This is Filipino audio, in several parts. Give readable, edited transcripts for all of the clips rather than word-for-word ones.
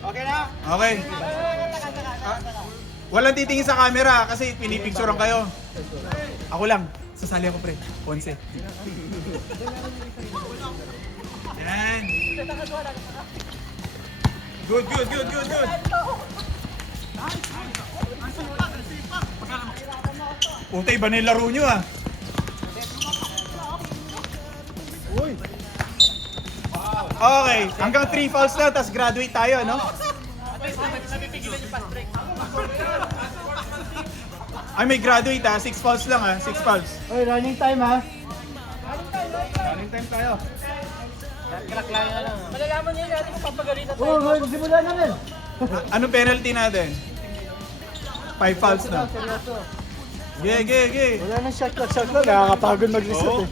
Okay na? Okay. Walang titingin sa camera kasi pinipicturean kayo. Ako lang. Sasali ako, pre. 11. Yan. Good. Puta, iba na yung laro nyo ah. Okay, hanggang 3 fouls na, tapos graduate tayo, no? Ay, may graduate ha, 6 fouls lang ha, 6 fouls. Oy, running time ha. Running time tayo. Malalaman niyo natin kung papagalitan tayo. Oo, magsimula na rin. Anong penalty natin? 5 fouls na. Seryoso. Ge. Wala nang shot clock. Nakakapagod mag-reset Oo. eh.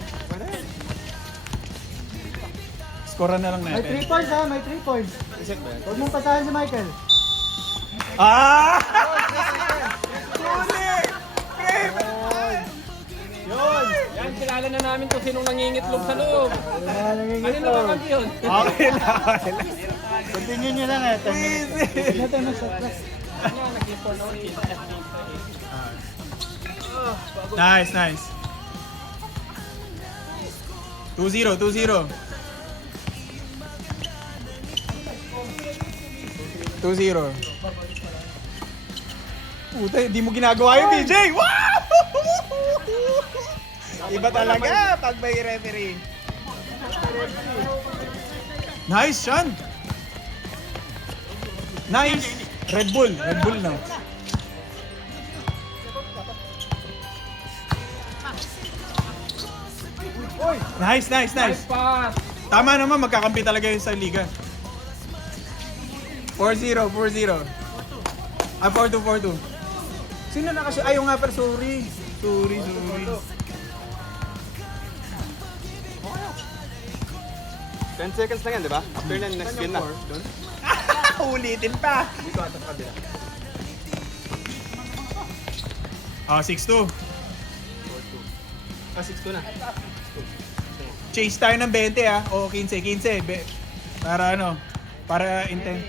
Scorean na lang May natin. 3 points ha, may 3 points. Huwag mong pasahan si Michael. Ah! Huli! Yun! Yan, kilala na namin kung sinong nangingitlog sa loob. Wala nangingit Kanina ko. naman yun. Okay lang. Continue nyo lang eh. 10 minutes. Easy. Natin na shot clock. Yan, nag-inform ako. Nice. 2-0. 2-0. Puta, hindi mo ginagawa yun, DJ! Wow! Iba talaga pag may referee. Nice, Sean! Nice! Red Bull na. Nice. Nice pass. Tama naman, magkakampi talaga yun sa liga. 4-0. Ah, 4-2. Sino na kasi? Ayaw nga pero sorry. Sorry. 10 seconds lang yan, di ba? After na, next game na. Ulitin pa. Dito ata sa kabila. Ah, 6-2. 6-2 na. Chase tayo ng 20 ah. O 15. Para para intent.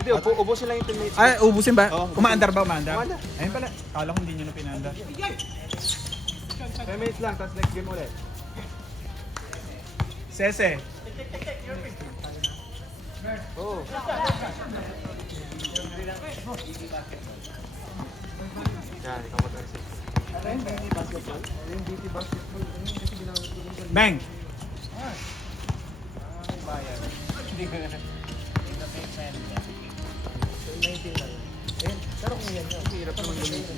Hindi, ubusin lang yung teammates. Ay, ubusin ba? Oo. Umaandar ba? Umaandar. Ayun pala. Kala ko hindi nyo na pinandar. 10 minutes lang, tapos next game ulit. Sese. Oo. Yan, ikaw mag-assist. Bang! Hirap naman gamitin.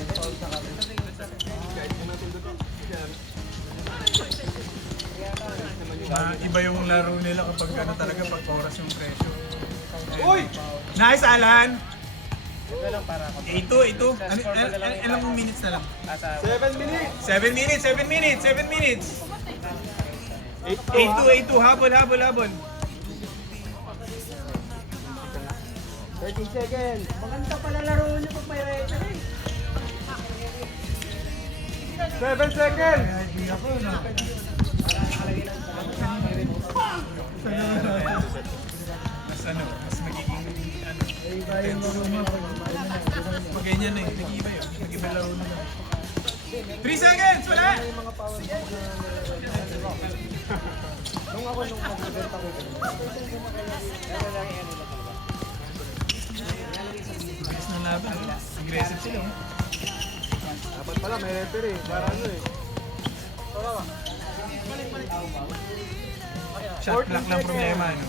Kahit kung natin doon. Iba yung laro nila kapag ano talaga, pag oras yung presyo. Uy! Nice, Alan! 8-2. Ilang minutes na lang? 7 minutes! 7 minutes! 8-2. Habol. 13 seconds. Maganda pala laro niyo pag may referee. 7 seconds! Mas magiging pag ganyan eh, nag-iba yun. Nag-iba laro nila. 3 seconds! Wala! Bilis ng laban. Aggressive sila. Dapat pala, may referee. Para ano eh. Shot clock lang problema. Ano?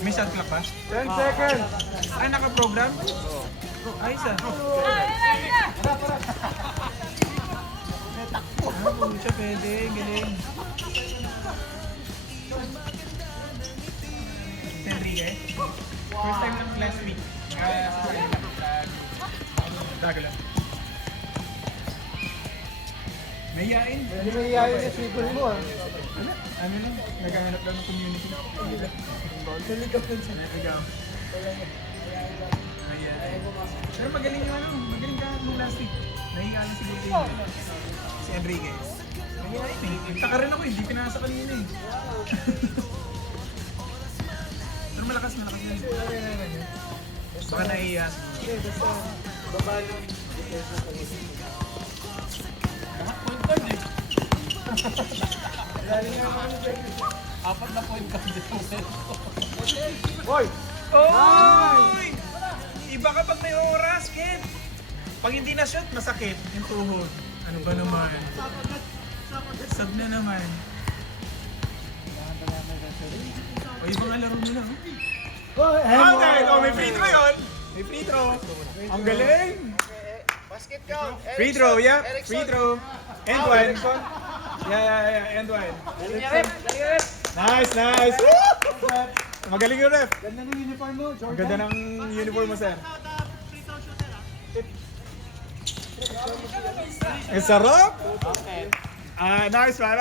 May shot clock ba? 10 seconds! Ay, naka-program? Ayos ah. Ah, pucha, pwede. Galing. Enrique. First time lang last week. Daga lang. Mayayain. Hindi may iyayin yung sipol mo ah. Ano lang, naghahanap lang ng community. Naligaw. Mayayain. Pero magaling yung magaling ka nung last week. Nahiya lang siguro yun. Si Enrique. Mayayain eh. Nagtaka rin ako, hindi pinasa kanina eh. Pero malakas yun. Baka naiiya. Hindi, basta baba ng defense ng pag-isip. Point guard eh. Galing nga ako ng Apat na point guard dito. Hoy! Oy! Iba kapag may oras, Ken. Pag hindi na shot, masakit yung tuhod. Ano ba naman? Sad na naman. O yung mga laro nila. Oh, Okay, oh, may free throw yun. May free throw. Ang galing. Basket count. Free throw, yeah. Free throw. End one. Yeah. End one. Nice. Woo! Magaling yung ref. Ganda ng uniform mo, Ang Jordan. ganda ng uniform mo, sir. Ang sarap! Nice one.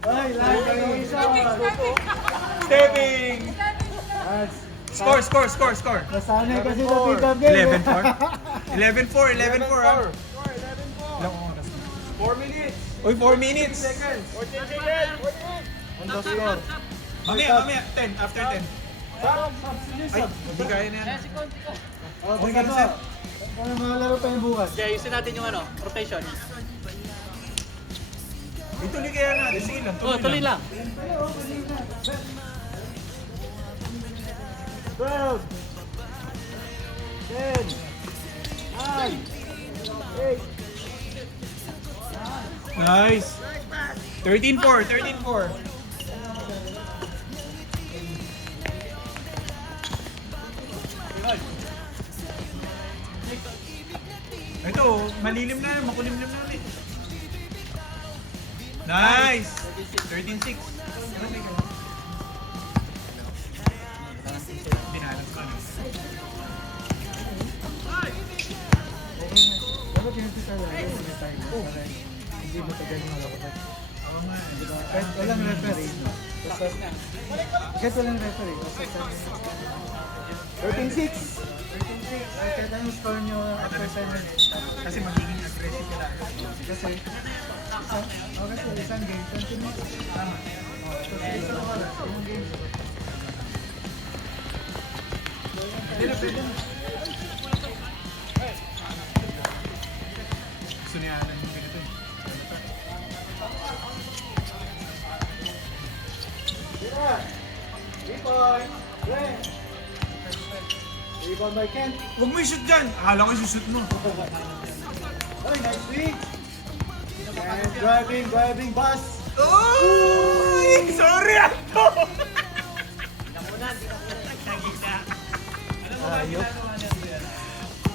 Ay, lahat kayo isa. Stepping! Score. Nasanay kasi sa pick-up game. 11-4. 11-4, ah. Ilang oras? 4 minutes. Uy, 4 minutes. 14 seconds. On the score. Mamaya. 10. After 10. Ay, hindi kaya na yan. Oh, Okay, tingnan mo. sir. Para makalaro pa yung bukas. Kaya ayusin natin yung rotation. Ituloy kaya natin. Sige lang. Tuloy lang. 12, 10, 9, 8, Nice. 13-4. Ito, malilim na, makulimlim na ulit. Nice! 13-6. Binalas ko na. dapat yun sa lagi may time. Para hindi matagal yung malakot. Oo nga. Kahit walang referee. Basta, kahit walang referee. Basta 13-6. 13-6. Kahit anong score nyo after 7 minutes. Kasi magiging aggressive sila. Kasi, isang game, 20 minutes. Tama. Kasi isang oras, yung game. Hindi na pwede. Gusto niya alam yung ganito eh. Rebound by Ken. Huwag mo i-shoot dyan! Akala ko i-shoot mo. Ay, nice swing. And driving, bus. Uy! Sorry, Anto! Ayok.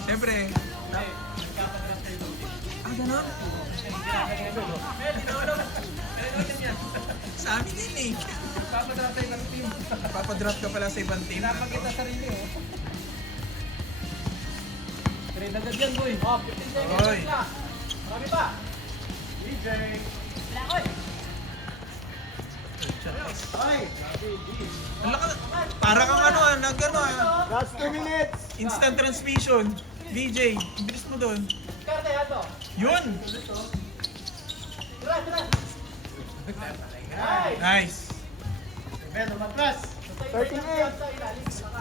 Siyempre. Ganon? Sa amin din eh. Papadraft ka pala sa ibang team. Napakita sarili oh. Trade agad yan boy. Oh, 15 seconds. Oy. Marami pa. DJ. Ay, Ang laka, para kang nag-ano last 2 minutes. instant transmission. VJ, bilis mo doon. Karte hato. Yun! Tira. Nice. Beto, mag-plus. 38.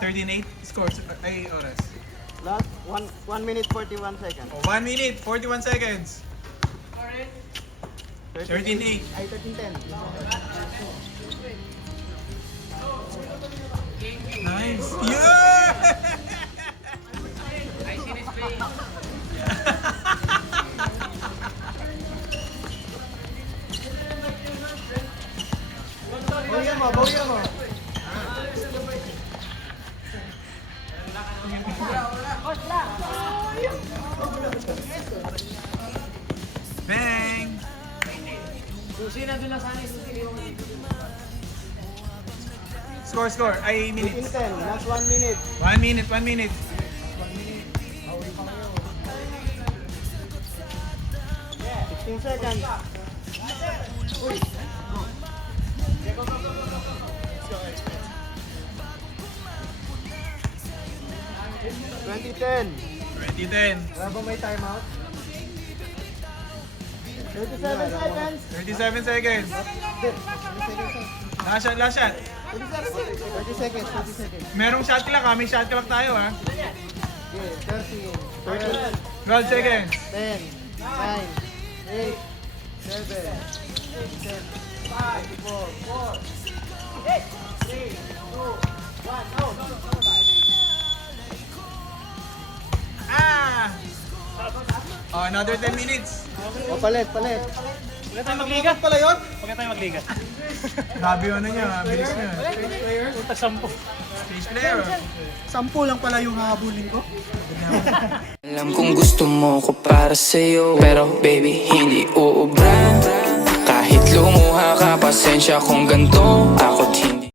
13-8 scores. Ay, oras. Last 1 minute 41 seconds. 1 minute, 41 seconds. 13-8. Ay, 13-10. Nice. Yeah! Bawian mo. Bang! Susi na doon na sana susi yung Score. Ay, minutes. 13-10. Last 1 minute. 1 minute. 16 seconds. 20-10. 20-10. Wala ba may timeout? 37 seconds. 37 seconds. Last shot. 30 seconds, 30 seconds. Merong shot clock ha, may shot clock tayo ha. Okay, 30, 12 seconds. 10, 9, 8, 7, 6, 5, 4, 3, 2, 1, out. Ah! Oh, another 10 minutes. O, palit, palit. Huwag tayo magliga. Pala yun? Huwag tayo magliga. Grabe yung ano niya, bilis niya. Punta 10. Stage player. 10 lang pala yung hahabulin ko. Alam kong gusto mo ko para sa'yo, pero baby hindi uubra. Kahit lumuha ka, pasensya kung ganito ako't